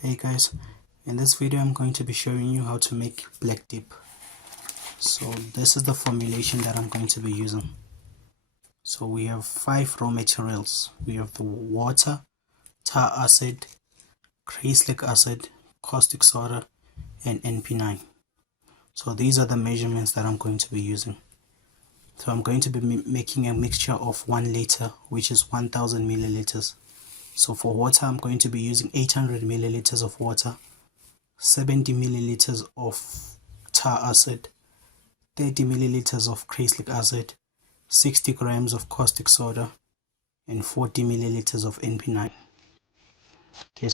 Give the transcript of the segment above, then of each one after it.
Hey guys, in this video I'm going to be showing you how to make black dip. So this is the formulation that I'm going to be using. So we have 5 raw materials. We have the water, tar acid, Cresylic acid, caustic soda and NP9. So these are the measurements that I'm going to be using. So I'm going to be making a mixture of 1 liter, which is 1000 milliliters. So for water I'm going to be using 800 milliliters of water, 70 milliliters of tar acid, 30 milliliters of Cresylic acid, 60 grams of caustic soda, and 40 milliliters of NP9. Okay.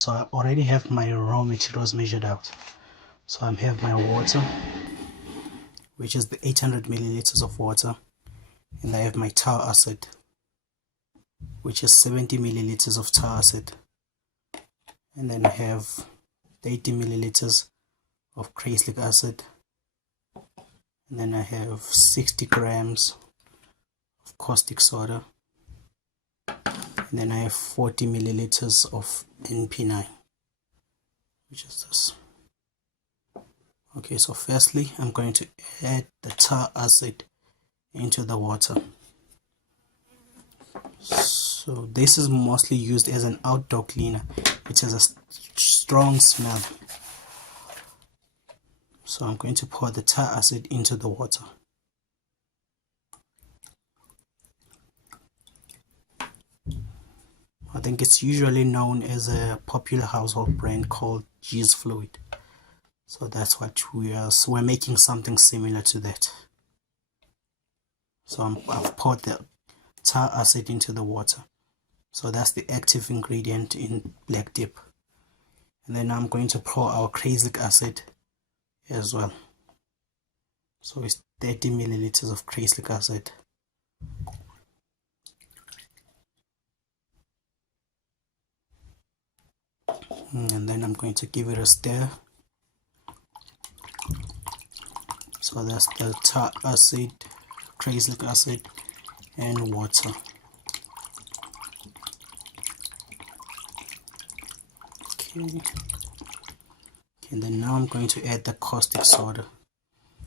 So I already have my raw materials measured out. So I have my water, which is the 800 milliliters of water, and I have my tar acid, which is 70 milliliters of tar acid, and then I have 30 milliliters of Cresylic acid, and then I have 60 grams of caustic soda, and then I have 40 milliliters of NP9, which is this. Okay, so firstly I'm going to add the tar acid into the water. So this is mostly used as an outdoor cleaner. It has a strong smell. So I'm going to pour the tar acid into the water. I think it's usually known as a popular household brand called Jeyes Fluid. So that's what we're making something similar to that. So I've poured the tar acid into the water. So that's the active ingredient in black dip. And then I'm going to pour our Cresylic acid as well. So it's 30 milliliters of Cresylic acid. And then I'm going to give it a stir. So that's the tar acid, Cresylic acid and water. Okay. And then now I'm going to add the caustic soda.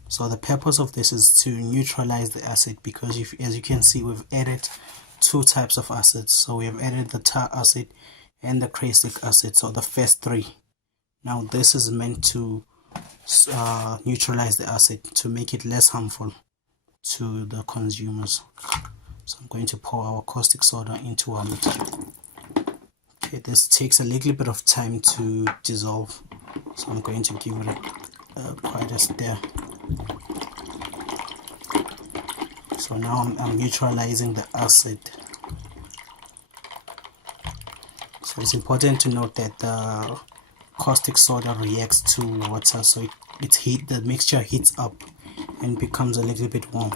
So the purpose of this is to neutralize the acid, because as you can see, we've added 2 types of acids. So we have added the tar acid and the Cresylic acid, so the first 3. Now this is meant to neutralize the acid, to make it less harmful to the consumers. So I'm going to pour our caustic soda into our mixture. Okay, this takes a little bit of time to dissolve, so I'm going to give it quite a stir. So now I'm neutralizing the acid. So it's important to note that the caustic soda reacts to water, so the mixture heats up and becomes a little bit warm.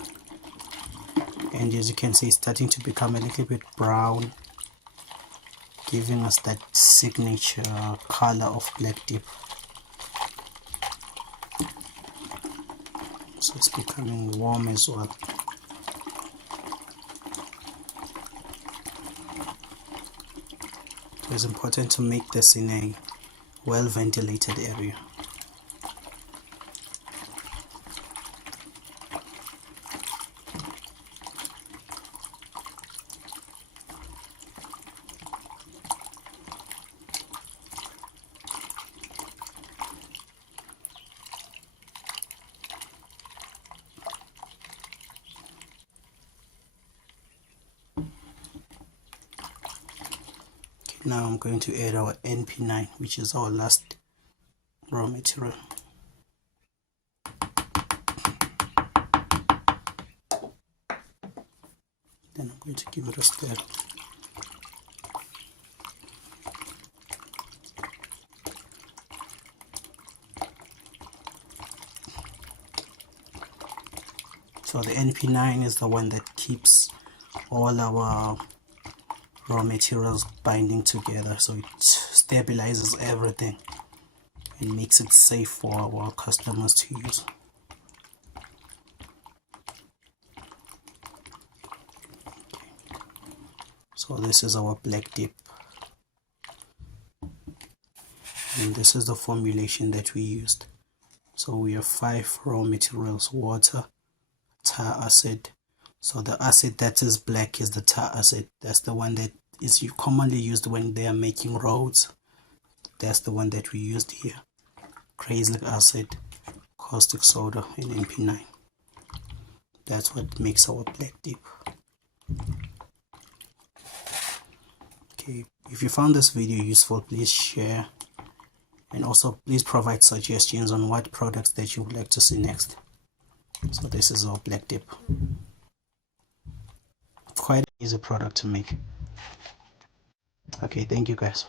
And as you can see, it's starting to become a little bit brown, giving us that signature color of black dip. So it's becoming warm as well. So it's important to make this in a well ventilated area. Now I'm going to add our NP9, which is our last raw material. Then I'm going to give it a stir. So the NP9 is the one that keeps all our raw materials binding together, so it stabilizes everything and makes it safe for our customers to use. So this is our black dip, and this is the formulation that we used. So we have 5 raw materials: water, tar acid. So the acid that is black is the tar acid. That's the one that is commonly used when they are making roads. That's the one that we used here. Cresylic acid, caustic soda, and NP9. That's what makes our black dip. Okay, if you found this video useful, please share, and also please provide suggestions on what products that you would like to see next. So this is our black dip. Quite an easy product to make. Okay, thank you guys.